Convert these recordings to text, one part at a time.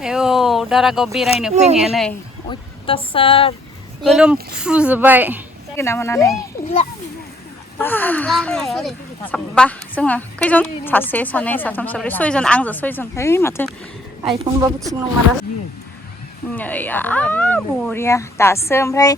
आयौ दारागाव बेरायनो फैनाया नै अयथासार गोलोमफ्रुजोब्बाय ना मोनानै साबा जोङो खैजन सासे सानै साथाम साब्रै सयजन आंजों सयजन है माथो आइफनबाबो थिग नंमारा नै बरिया दासो ओमफ्राय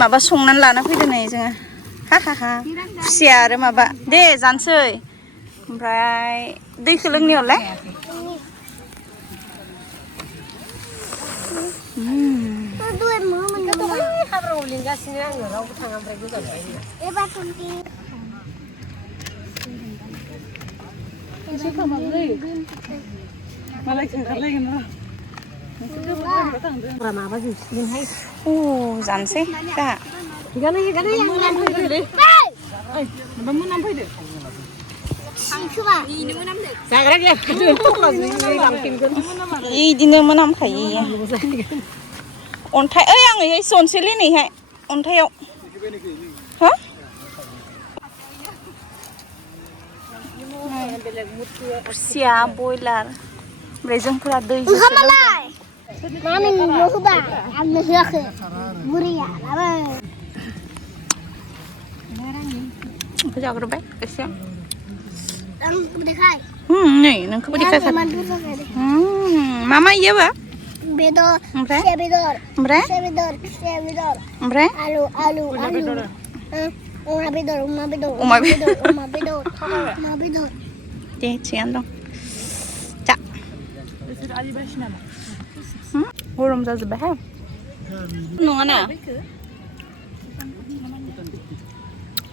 माबा संनानै लाना फैदों नै जोङो हा हा हा खुसिया आरो माबा दे जानोसै ओमफ्राय दैखौ लोंनायावलाय लिंगासिनो आङो रावबो थाङा ओमफ्राय माबा जोंसिगोनहाय जानोसै दा जाग्रा गैया बिदिनो मोनामखायो अन्थाइ ओइ आङो जनसैलै नैहाय अन्थाइयाव हो खुसिया बयलार ओमफ्राय जोंफोरा दै जाग्रोबाय एसे नै नोंखौबो देखाय मा मा इयोबा बेदर ओमफ्राय बेदर ओमफ्राय ओमफ्राय आलु अमा बेदर दे थिगानो दं जा गरम जाजोब्बाय हा नङाना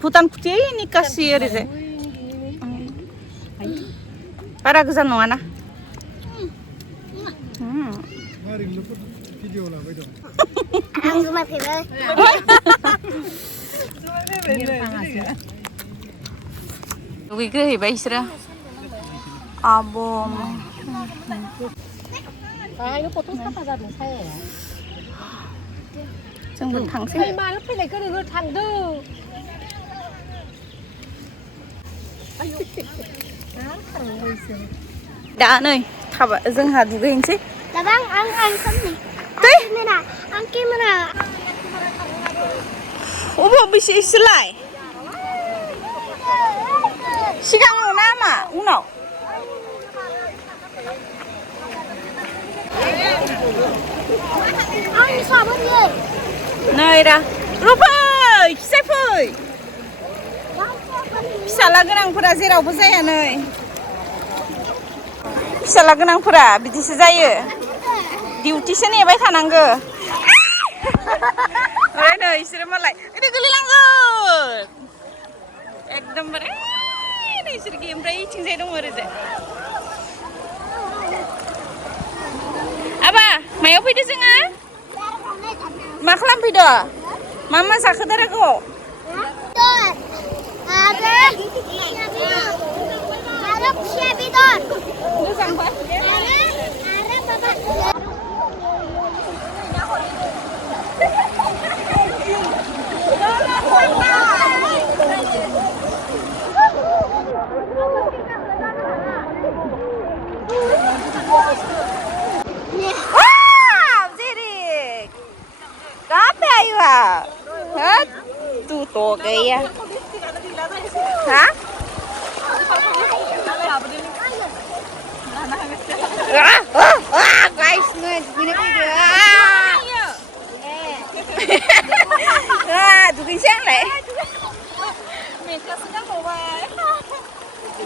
भुटान खुथि निकासि ओरैजाय बारा गोजान नङाना आं जुमायफैबाय दुगैग्रोहैबाय बिसोरो आब' जोंबो थांसै मानो फैनायखौ नोङो थांदो दा नै थाबा जोंहा दुगैनोसै अबाव बेसेसोलाय सिगाङाव ना मा उनाव नै रा रुफै खिसाय फै फिसाला गोनांफोरा जेरावबो जाया नै फिसाला गोनांफोरा बिदिसो जायो डिउटिसो नेबाय थानांगो ओमफ्राय नै बिसोरो मालाय ओरै गोलैलांगोन एकदमबारे नोंसोरखि ओमफ्राय इथिंजाय दङ ओरैजाय आबा मायाव फैदो जोङो मा खालामफैदो मा मा जाखो दारागावआव tuh to gaya hah guys gini dukin siang lah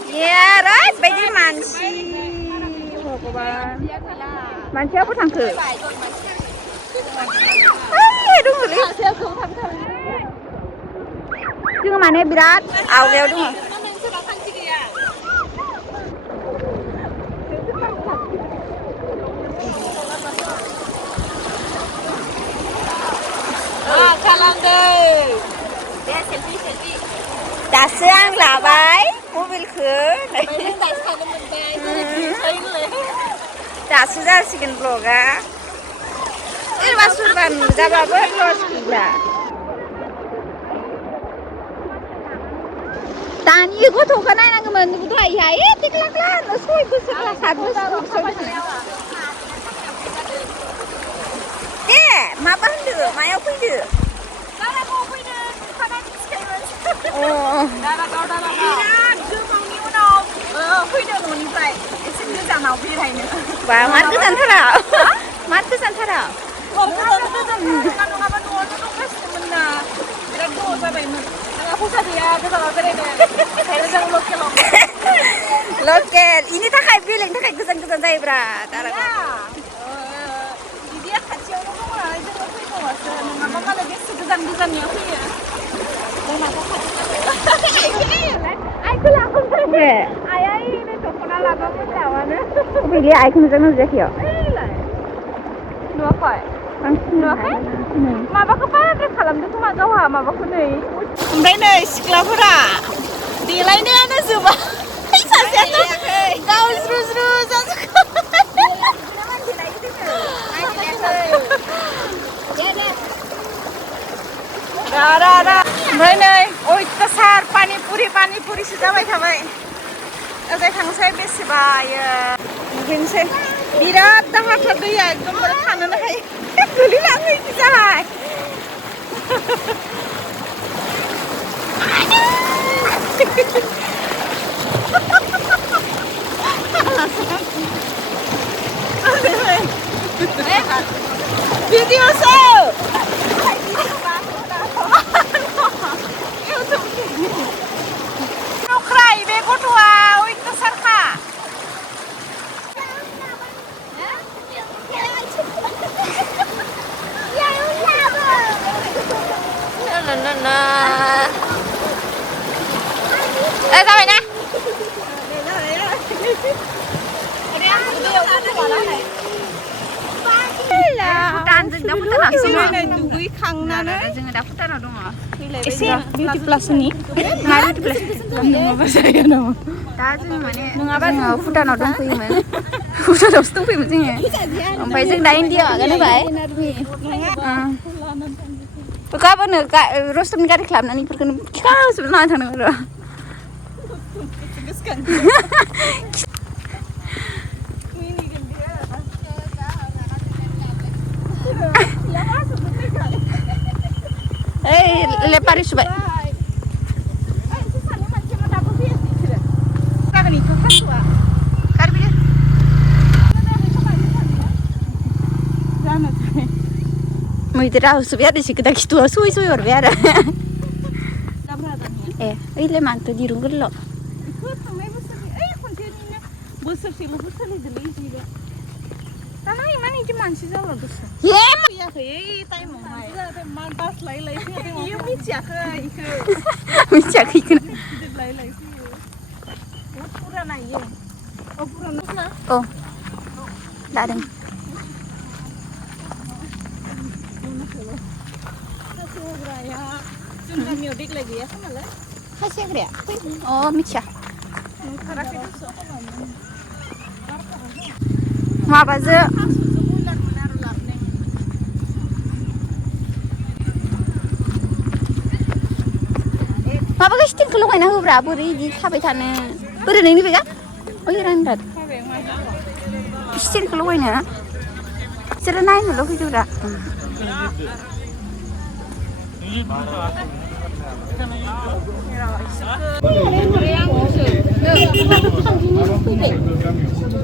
ya right bayi mansi mansi apa tangke dulu जोङो माने बिराद आवगायाव दङ दासो आं लाबाय मबाइलखौ दासो जासिगोन ब्लगा सोरबा सोरबा नुजाबाबो लस गैला दानि गथ'खौ नायनांगौमोन दहायहाय टिक्ला क्ला 6 बोसोर 7 बोसोर मायाव फैदो दारागाव फैदों नुखानाय मिथिखायोमोन दारागाव बिराद गोबावनि उनाव फैदों न'निफ्राय एसे गोजानाव बेरायनो बा मार गोजानथारा मार गोजानथारा नङाबा न'आवनो दंगासिनोमोन ना बिराद गोबाव जाबायमोन जोंहा फैसा गैया गोजानाव बेरायनो ओंखायनो जों लकेलाव लकेल इनि थाखाय बेलेगनि थाखाय गोजान गोजान जायोब्रा दारागाव बिदिया खाथियावनो दङ नालाय जोङो फैगौआसो नङाबा मालाय बेसे गोजान गोजाननियाव फैयो जोंनाथ' खाथि आइखौ लाबोबाय आइया इनो दख'ना लाबोबाय दावानो बिदि आइखौ नुजानो नुजायाखै नुवाखै नुवाखै माबाखौ बाराद्राय खालामदों खोमा गावहा माबाखौ नै ओमफ्राय नै सिख्लाफोरा देलायनायानो जोबा सासेयाथ' गावज्रु ज्रु ओमफ्राय नै अयथासार पानिपुरिसो जाबाय थाबाय ओजों थांसै बेसेबा दुगैनोसै बिराद दाहारथार दैया एकदमबारे थानोनो हायो गोलैलाङो बिदि जाबाय भिडिअसो नख्राय बे गथ'आ अयथासारखा जाबायना भुटानजों दा भुटानावसो दुगैखांनानै जोङो दा भुटानाव दङ एसे बिउटि प्लासनि मा बिउटि प्लास नङाबा जाया नामा दा जों माने नङाबा जोङो भुटानाव दंफैयोमोन भुटानावसो दंफैयोमोन जोङो ओमफ्य जों दा इन्डियाआव आगान होबाय गाबोनो रस्टमनि गारि खालामनानै बेफोरखौनो खिखाजोबना लानानै थांनांगौ र' लेपारि सुबाय मैदेरा होसोबाय आरो एसे गोदा खिथुआ सय हरबाय आरो ए ओइलाय मानोथो दिरुं गोलाव बोसोरसेल'सो सोलिदोलै इदिनो दाना इमान इदि मानसि जाला दस फैयाखै टाइमावहाय मान बास लायै लायै फैयाखै इयो मिथियाखै इखो मिथियाखै इखो गिदिर लायै लायै फैयो बहुत पुराना इयो पुराना औ लादों जों गामियाव देग्लाय गैया खोमालाय खासि हाग्राया अ मिथिया नुथाराखै माबाजों माबाखौ स्टिलखौ लगायना होब्रा बोरै इदि थाबाय थानो बोरै नोंनि बेगा ओइ रानदार स्टिलखौ लगायनो बिसोरो नायनोल' फैदोब्रा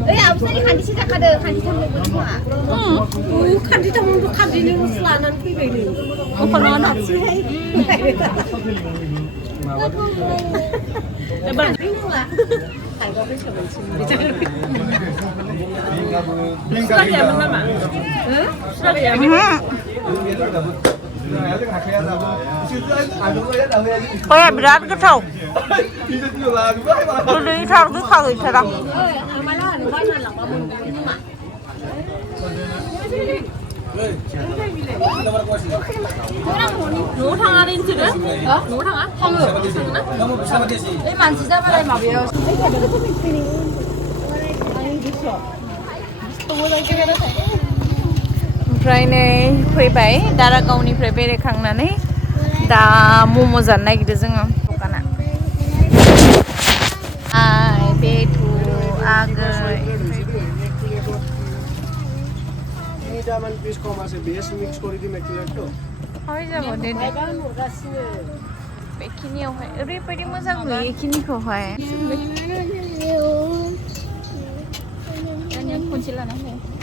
ओइ आबसारि खान्दिसो जाखादो खान्दिथामल'बो खोमा खान्दिथामल'थ' खान्दिनोल'सो लानानै फैबाय नै दखानाव हारसिंहाय एबार सुरालियामोन नामा? सुरालियामोन Kaya berat ke tau? Udah isar tuh kalau isar. Nấu thang ăn chưa đấy? Nấu thang á? Không được. Đấy màn chỉ ra vào đây mà béo. ओमफ्राय नै फैबाय दारागावनिफ्राय बेरायखांनानै दा मम' जानो नागिरदों जोङो दखाना आइ बेथु आगै তিনিটামান পিচ কম আছে বেছ মিক্স কৰি দিম একেলগে হৈ যাব দে দে बेखिनियावहाय ओरैबायदि मोजां नुयो बेखिनिखौहाय खनसे लाना फै